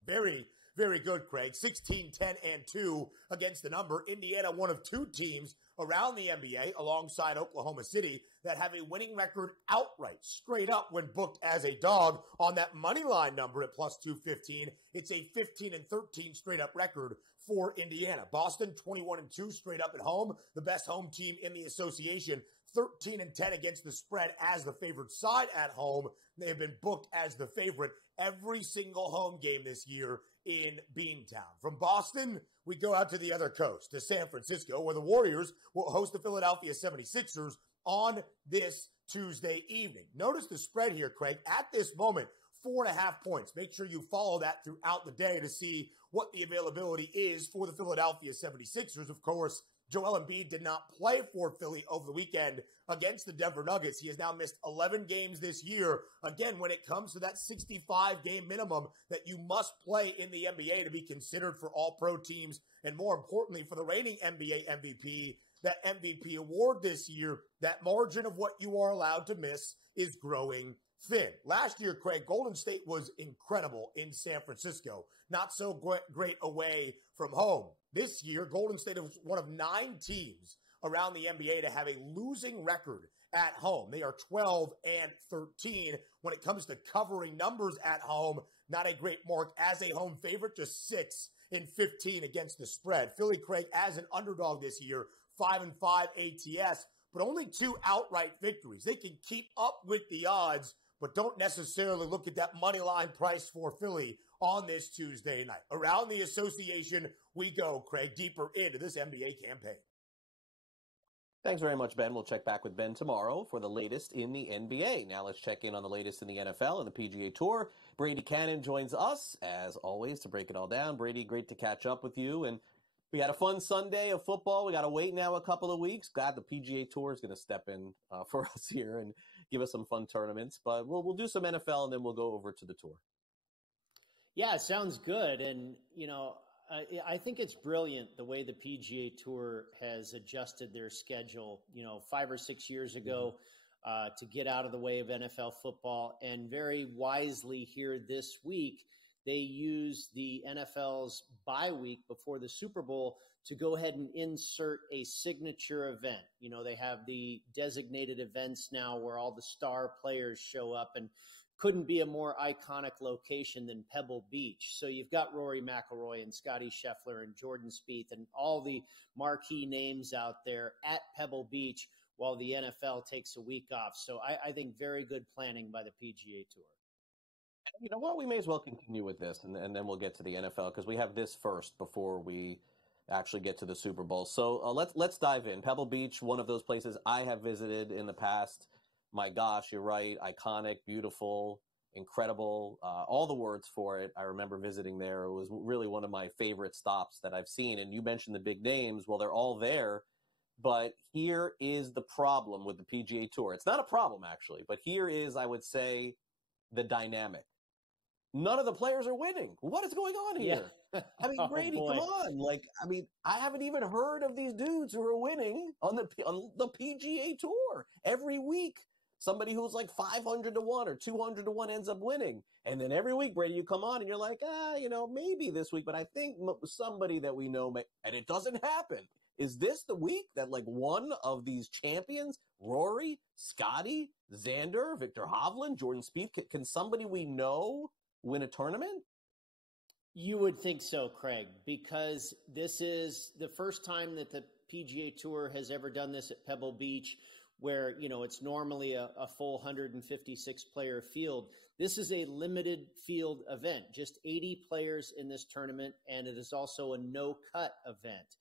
very good, Craig. 16-10-2 against the number. Indiana, one of two teams around the NBA, alongside Oklahoma City, that have a winning record outright, straight up, when booked as a dog on that money line number at plus 215. It's a 15-13 straight up record for Indiana. Boston, 21-2 straight up at home, the best home team in the association. 13-10 against the spread as the favored side at home. They have been booked as the favorite every single home game this year in Beantown. From Boston, we go out to the other coast, to San Francisco, where the Warriors will host the Philadelphia 76ers on this Tuesday evening. Notice the spread here, Craig. At this moment, 4.5 points. Make sure you follow that throughout the day to see what the availability is for the Philadelphia 76ers. Of course, Joel Embiid did not play for Philly over the weekend against the Denver Nuggets. He has now missed 11 games this year. Again, when it comes to that 65-game minimum that you must play in the NBA to be considered for all-pro teams, and more importantly, for the reigning NBA MVP, that MVP award this year, that margin of what you are allowed to miss is growing thin. Last year, Craig, Golden State was incredible in San Francisco. Not so great away from home. This year, Golden State is one of 9 teams around the NBA to have a losing record at home. They are 12-13 when it comes to covering numbers at home. Not a great mark as a home favorite, just 6-15 against the spread. Philly, Craig, as an underdog this year, 5-5 ATS, but only 2 outright victories. They can keep up with the odds, but don't necessarily look at that money line price for Philly on this Tuesday night. Around the association we go, Craig, deeper into this NBA campaign. Thanks very much, Ben. We'll check back with Ben tomorrow for the latest in the NBA. Now let's check in on the latest in the NFL and the PGA Tour. Brady Kannon joins us, as always, to break it all down. Brady, great to catch up with you. And we had a fun Sunday of football. We got to wait now a couple of weeks. Glad the PGA Tour is going to step in for us here and give us some fun tournaments. But we'll do some NFL, and then we'll go over to the Tour. Yeah, it sounds good. And, I think it's brilliant the way the PGA Tour has adjusted their schedule, 5 or 6 years ago to get out of the way of NFL football. And very wisely here this week, they use the NFL's bye week before the Super Bowl to go ahead and insert a signature event. They have the designated events now where all the star players show up, and couldn't be a more iconic location than Pebble Beach. So you've got Rory McIlroy and Scotty Scheffler and Jordan Spieth and all the marquee names out there at Pebble Beach while the NFL takes a week off. So I think very good planning by the PGA Tour. You know what? We may as well continue with this, and then we'll get to the NFL, because we have this first before we actually get to the Super Bowl. So let's dive in. Pebble Beach, one of those places I have visited in the past. My gosh, you're right. Iconic, beautiful, incredible, all the words for it. I remember visiting there. It was really one of my favorite stops that I've seen. And you mentioned the big names. Well, they're all there. But here is the problem with the PGA Tour. It's not a problem, actually. But here is, I would say, the dynamic. None of the players are winning. What is going on here? Yeah. I mean, Brady, come on. I haven't even heard of these dudes who are winning on the PGA Tour every week. somebody who's like 500 to 1 or 200 to 1 ends up winning. And then every week, Brady, you come on and you're like, maybe this week, but I think somebody that we know and it doesn't happen. Is this the week that like one of these champions, Rory, Scotty, Xander, Victor Hovland, Jordan Spieth, can somebody we know win a tournament? You would think so, Craig, because this is the first time that the PGA Tour has ever done this at Pebble Beach, where, it's normally a full 156-player field. This is a limited field event, just 80 players in this tournament, and it is also a no-cut event.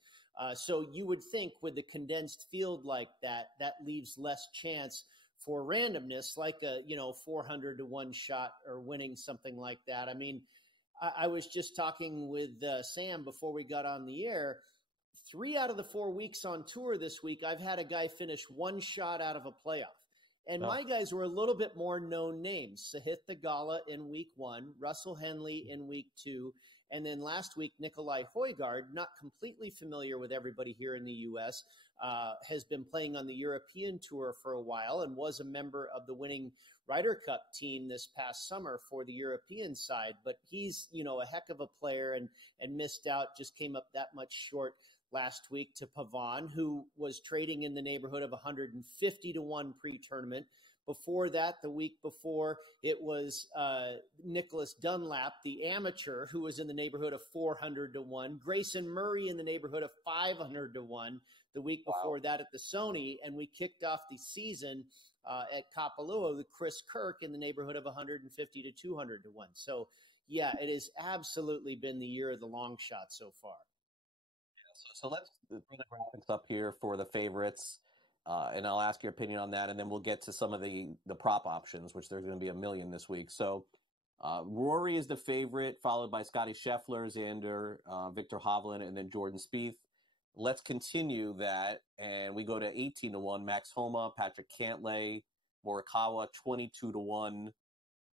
So you would think with the condensed field like that, that leaves less chance for randomness, like a, 400 to 1 shot or winning something like that. I mean, I was just talking with Sam before we got on the air. 3 out of the 4 weeks on tour this week, I've had a guy finish 1 shot out of a playoff. And my guys were a little bit more known names. Sahith Theegala in week 1, Russell Henley in week 2, and then last week, Nikolai Højgaard, not completely familiar with everybody here in the U.S., has been playing on the European Tour for a while and was a member of the winning Ryder Cup team this past summer for the European side. But he's, a heck of a player and missed out, just came up that much short last week to Pavon, who was trading in the neighborhood of 150 to 1 pre-tournament. Before that, the week before, it was Nicholas Dunlap, the amateur, who was in the neighborhood of 400 to 1. Grayson Murray in the neighborhood of 500 to 1 the week before that at the Sony. And we kicked off the season at Kapalua with Chris Kirk in the neighborhood of 150 to 200 to 1. So, yeah, it has absolutely been the year of the long shot so far. So let's throw the graphics up here for the favorites, and I'll ask your opinion on that, and then we'll get to some of the prop options, which there's going to be a million this week. So Rory is the favorite, followed by Scotty Scheffler, Xander, Victor Hovland, and then Jordan Spieth. Let's continue that, and we go to 18 to 1. Max Homa, Patrick Cantlay, Morikawa 22 to 1.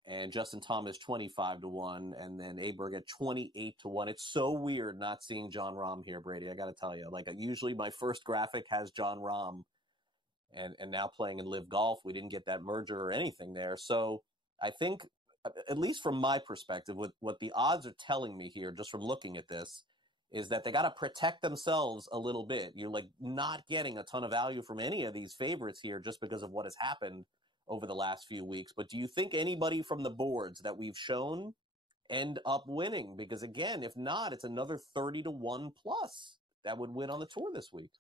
And Justin Thomas 25 to 1, and then Aberg at 28 to 1. It's so weird not seeing Jon Rahm here, Brady. I got to tell you, like usually my first graphic has Jon Rahm, and now playing in Live Golf, we didn't get that merger or anything there. So I think, at least from my perspective, with what the odds are telling me here, just from looking at this, is that they got to protect themselves a little bit. You're like not getting a ton of value from any of these favorites here just because of what has happened over the last few weeks. But do you think anybody from the boards that we've shown end up winning? Because again, if not, it's another 30 to 1 plus that would win on the tour this week.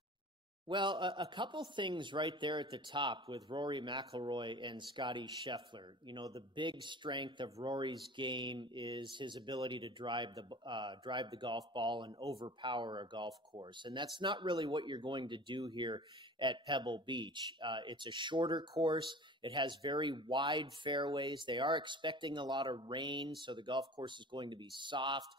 Well, a couple things right there at the top with Rory McIlroy and Scotty Scheffler. The big strength of Rory's game is his ability to drive the golf ball and overpower a golf course. And that's not really what you're going to do here at Pebble Beach. It's a shorter course. It has very wide fairways. They are expecting a lot of rain, so the golf course is going to be soft.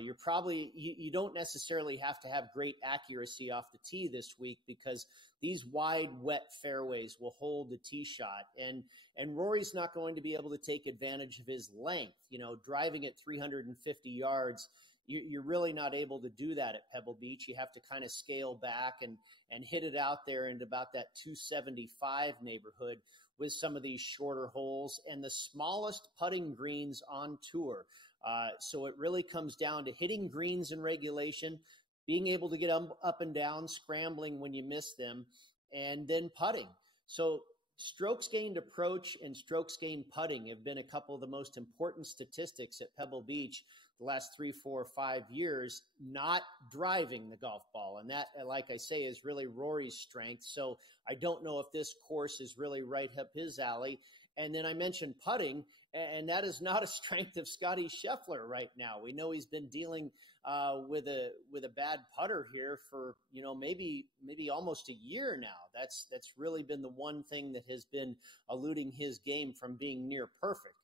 You don't necessarily have to have great accuracy off the tee this week because these wide, wet fairways will hold the tee shot. And Rory's not going to be able to take advantage of his length. Driving at 350 yards, you're really not able to do that at Pebble Beach. You have to kind of scale back and hit it out there into about that 275 neighborhood with some of these shorter holes and the smallest putting greens on tour. So it really comes down to hitting greens in regulation, being able to get up and down, scrambling when you miss them, and then putting. So strokes gained approach and strokes gained putting have been a couple of the most important statistics at Pebble Beach the last 3, 4, 5 years, not driving the golf ball. And that, like I say, is really Rory's strength. So I don't know if this course is really right up his alley. And then I mentioned putting, and that is not a strength of Scotty Scheffler right now. We know he's been dealing with a bad putter here for maybe almost a year now. That's really been the one thing that has been eluding his game from being near perfect.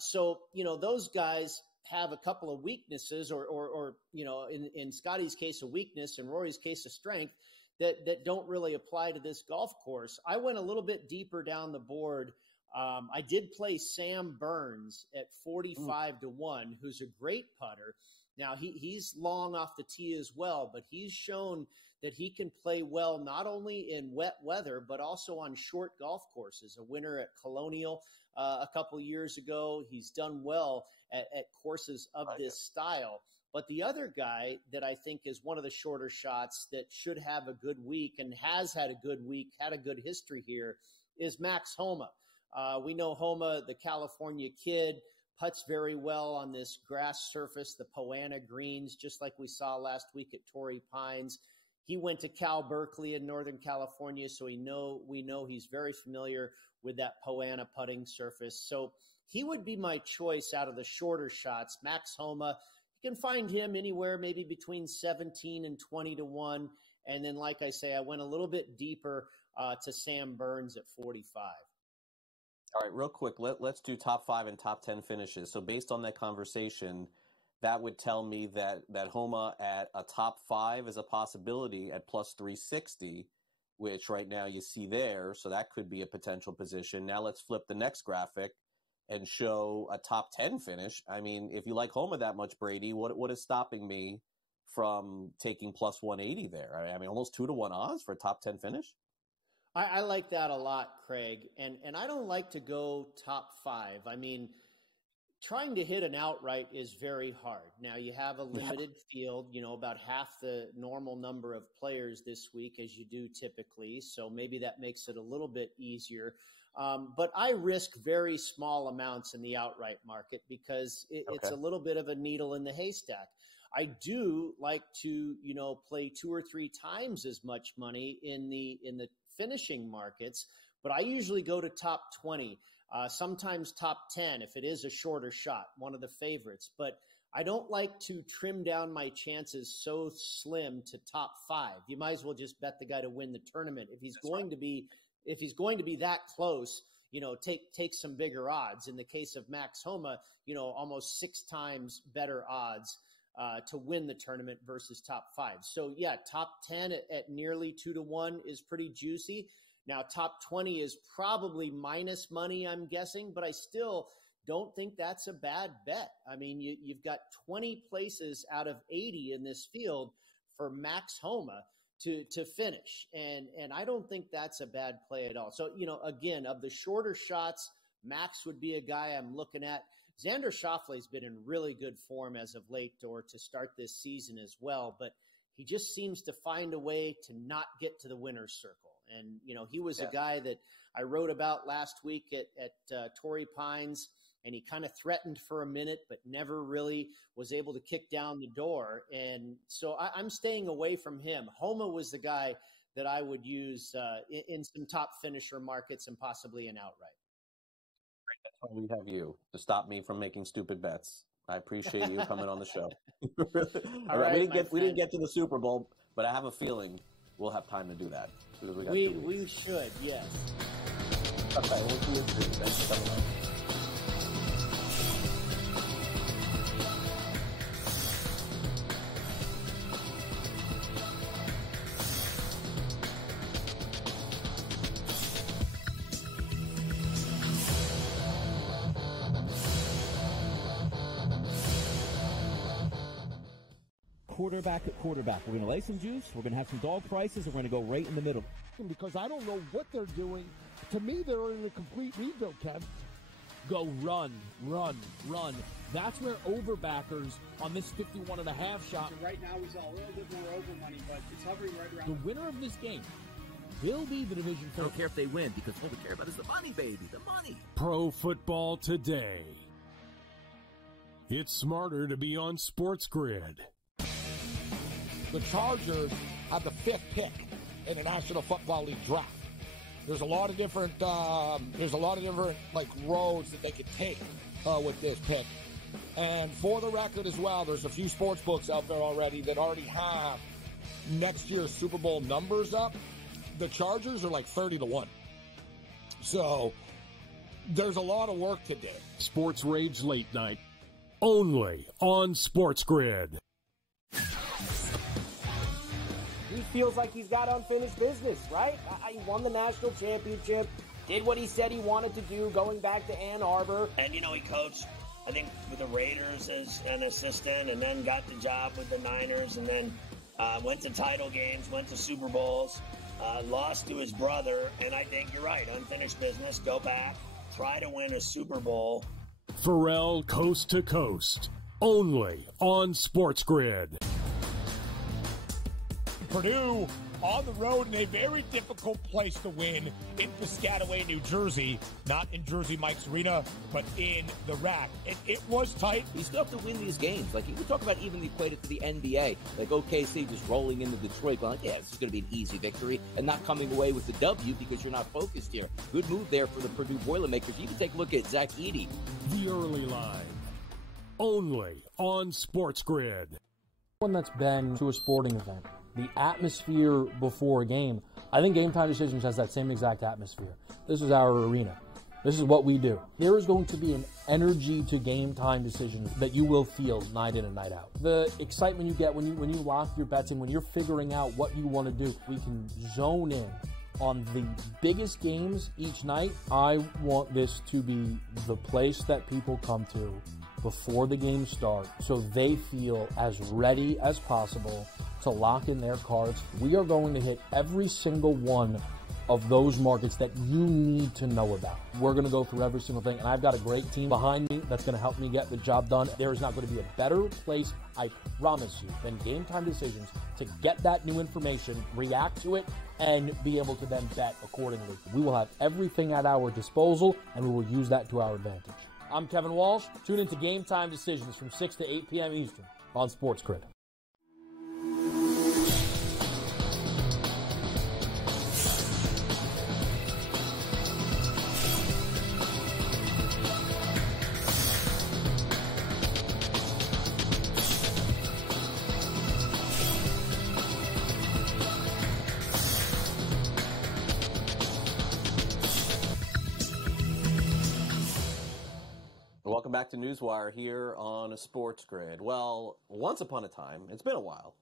So those guys have a couple of weaknesses, or in Scotty's case a weakness, in Rory's case a strength that don't really apply to this golf course. I went a little bit deeper down the board. I did play Sam Burns at 45 to 1, who's a great putter. Now, he's long off the tee as well, but he's shown that he can play well not only in wet weather, but also on short golf courses. A winner at Colonial a couple years ago. He's done well at courses of this style. But the other guy that I think is one of the shorter shots that should have a good week and has had a good week, had a good history here, is Max Homa. We know Homa, the California kid, putts very well on this grass surface, the Poana greens, just like we saw last week at Torrey Pines. He went to Cal Berkeley in Northern California, so we know he's very familiar with that Poana putting surface. So he would be my choice out of the shorter shots. Max Homa, you can find him anywhere maybe between 17 and 20 to 1. And then, like I say, I went a little bit deeper to Sam Burns at 45. All right, real quick, let's do top 5 and top 10 finishes. So based on that conversation, that would tell me that Homa at a top 5 is a possibility at plus 360, which right now you see there. So that could be a potential position. Now let's flip the next graphic and show a top 10 finish. I mean, if you like Homa that much, Brady, what is stopping me from taking plus 180 there? I mean, almost 2 to 1 odds for a top 10 finish. I like that a lot, Craig. And I don't like to go top 5. I mean, trying to hit an outright is very hard. Now, you have a limited field, about half the normal number of players this week as you do typically. So maybe that makes it a little bit easier. But I risk very small amounts in the outright market because it's a little bit of a needle in the haystack. I do like to, play 2 or 3 times as much money in the finishing markets, but I usually go to top 20, sometimes top 10 if it is a shorter shot, one of the favorites. But I don't like to trim down my chances so slim to top 5. You might as well just bet the guy to win the tournament. If he's going to be that close, take some bigger odds. In the case of Max Homa, almost 6 times better odds to win the tournament versus top 5. So yeah, top 10 at nearly 2 to 1 is pretty juicy. Now top 20 is probably minus money, I'm guessing, but I still don't think that's a bad bet. I mean, you've got 20 places out of 80 in this field for Max Homa to finish. And I don't think that's a bad play at all. So, again, of the shorter shots, Max would be a guy I'm looking at. Xander Schauffele's been in really good form as of late, or to start this season as well, but he just seems to find a way to not get to the winner's circle. And, he was a guy that I wrote about last week at Torrey Pines, and he kind of threatened for a minute, but never really was able to kick down the door. And so I'm staying away from him. Homa was the guy that I would use in some top finisher markets and possibly an outright. That's why we have you to stop me from making stupid bets. I appreciate you coming on the show. All right, we didn't get to the Super Bowl, but I have a feeling we'll have time to do that. We should, yes. Okay, we'll see you soon. Thanks for coming on. Quarterback at quarterback. We're going to lay some juice. We're going to have some dog prices. And we're going to go right in the middle. Because I don't know what they're doing. To me, they're in a complete rebuild, Kev. Go run. That's where overbackers on this 51.5 shot. So right now, we saw a little bit more over money, but it's hovering right around. The winner of this game will be the division. I don't care if they win, because all we care about is the money, baby, the money. Pro football today. It's smarter to be on SportsGrid. The Chargers have the 5th pick in the National Football League draft. There's a lot of different like roads that they could take with this pick. And for the record as well, there's a few sports books out there already that already have next year's Super Bowl numbers up. The Chargers are like 30 to 1. So there's a lot of work to do. Sports Rage Late Night, only on SportsGrid. He feels like he's got unfinished business, right? He won the national championship, did what he said he wanted to do going back to Ann Arbor. And, he coached I think, with the Raiders as an assistant, and then got the job with the Niners, and then went to title games, went to Super Bowls, lost to his brother, and I think you're right, unfinished business, go back, try to win a Super Bowl. Pharrell Coast to Coast, only on SportsGrid. Purdue on the road in a very difficult place to win in Piscataway, New Jersey. Not in Jersey Mike's Arena, but in the RAC. And it was tight. You still have to win these games. Like, you can talk about even equate it to the NBA. Like OKC just rolling into Detroit, going, yeah, this is going to be an easy victory, and not coming away with the W because you're not focused here. Good move there for the Purdue Boilermakers. You can take a look at Zach Edey. The early line, only on SportsGrid. One that's been to a sporting event, the atmosphere before a game, I think Game Time Decisions has that same exact atmosphere. This is our arena. This is what we do. There is going to be an energy to Game Time Decisions that you will feel night in and night out. The excitement you get when you lock your bets in, when you're figuring out what you want to do, we can zone in on the biggest games each night. I want this to be the place that people come to before the games start so they feel as ready as possible to lock in their cards. We are going to hit every single one of those markets that you need to know about. We're going to go through every single thing, and I've got a great team behind me that's going to help me get the job done. There is not going to be a better place, I promise you, than Game Time Decisions to get that new information, react to it, and be able to then bet accordingly. We will have everything at our disposal, and we will use that to our advantage. I'm Kevin Walsh. Tune into Game Time Decisions from 6 to 8 p.m. Eastern on SportsGrid. Welcome back to NewsWire here on a SportsGrid. Well, once upon a time, it's been a while.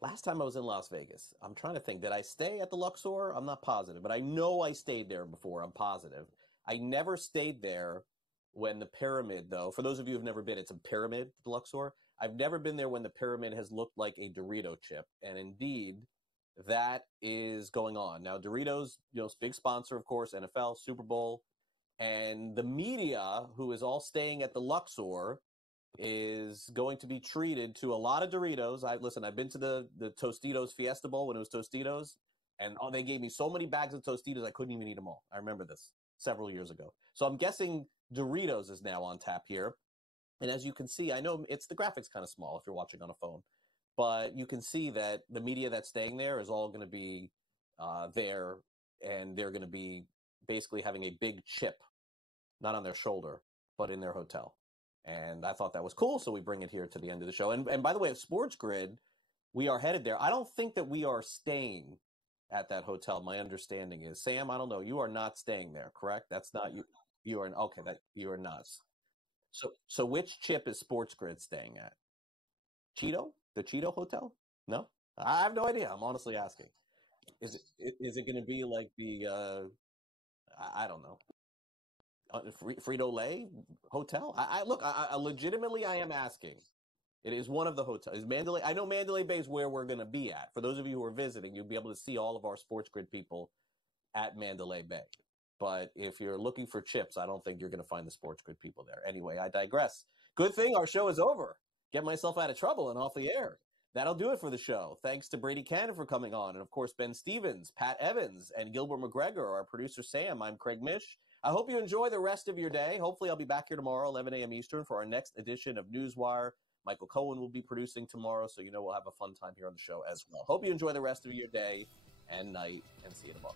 Last time I was in Las Vegas, I'm trying to think, did I stay at the Luxor? I'm not positive, but I know I stayed there before. I'm positive. I never stayed there when the pyramid, though. For those of you who've never been, it's a pyramid, the Luxor. I've never been there when the pyramid has looked like a Dorito chip, and indeed, that is going on. Now, Doritos, big sponsor, of course, NFL, Super Bowl. And the media, who is all staying at the Luxor, is going to be treated to a lot of Doritos. I've been to the Tostitos Fiesta Bowl when it was Tostitos, and they gave me so many bags of Tostitos I couldn't even eat them all. I remember this several years ago. So I'm guessing Doritos is now on tap here. And as you can see, I know the graphics kind of small if you're watching on a phone, but you can see that the media that's staying there is all going to be there, and they're going to be basically having a big chip, not on their shoulder, but in their hotel. And I thought that was cool, so we bring it here to the end of the show. And by the way, at SportsGrid, we are headed there. I don't think that we are staying at that hotel. My understanding is, Sam, I don't know, you are not staying there, correct? That's not you. You are okay. That you are not. So which chip is SportsGrid staying at? Cheeto? The Cheeto Hotel? No, I have no idea. I'm honestly asking. Is it going to be like the I don't know, Frito-Lay Hotel? I legitimately, I am asking. It is one of the hotels. Mandalay. I know Mandalay Bay is where we're going to be at. For those of you who are visiting, you'll be able to see all of our SportsGrid people at Mandalay Bay. But if you're looking for chips, I don't think you're going to find the SportsGrid people there. Anyway, I digress. Good thing our show is over. Get myself out of trouble and off the air. That'll do it for the show. Thanks to Brady Kannon for coming on. And, of course, Ben Stevens, Pat Evans, and Gilbert McGregor, our producer Sam. I'm Craig Mish. I hope you enjoy the rest of your day. Hopefully I'll be back here tomorrow, 11 a.m. Eastern, for our next edition of NewsWire. Michael Cohen will be producing tomorrow, so we'll have a fun time here on the show as well. Hope you enjoy the rest of your day and night, and see you tomorrow.